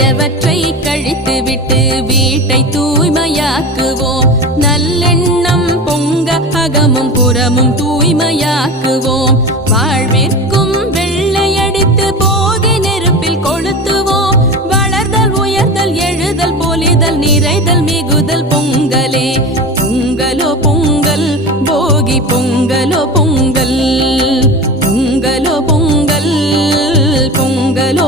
பழையவற்றை கழித்துவிட்டு வீட்டை தூய்மையாக்குவோம். நல்லெண்ணம் பொங்க அகமும் புறமும் தூய்மையாக்குவோம். வாழ்விற்கும் வெள்ளையடித்து போகி நெருப்பில் கொளுத்துவோம். வளர்தல் உயர்தல் எழுதல் பொலிதல் நிறைதல் மிகுதல் பொங்கலே. பொங்கலோ பொங்கல் போகி பொங்கலோ பொங்கல். பொங்கலோ பொங்கல் பொங்கலோ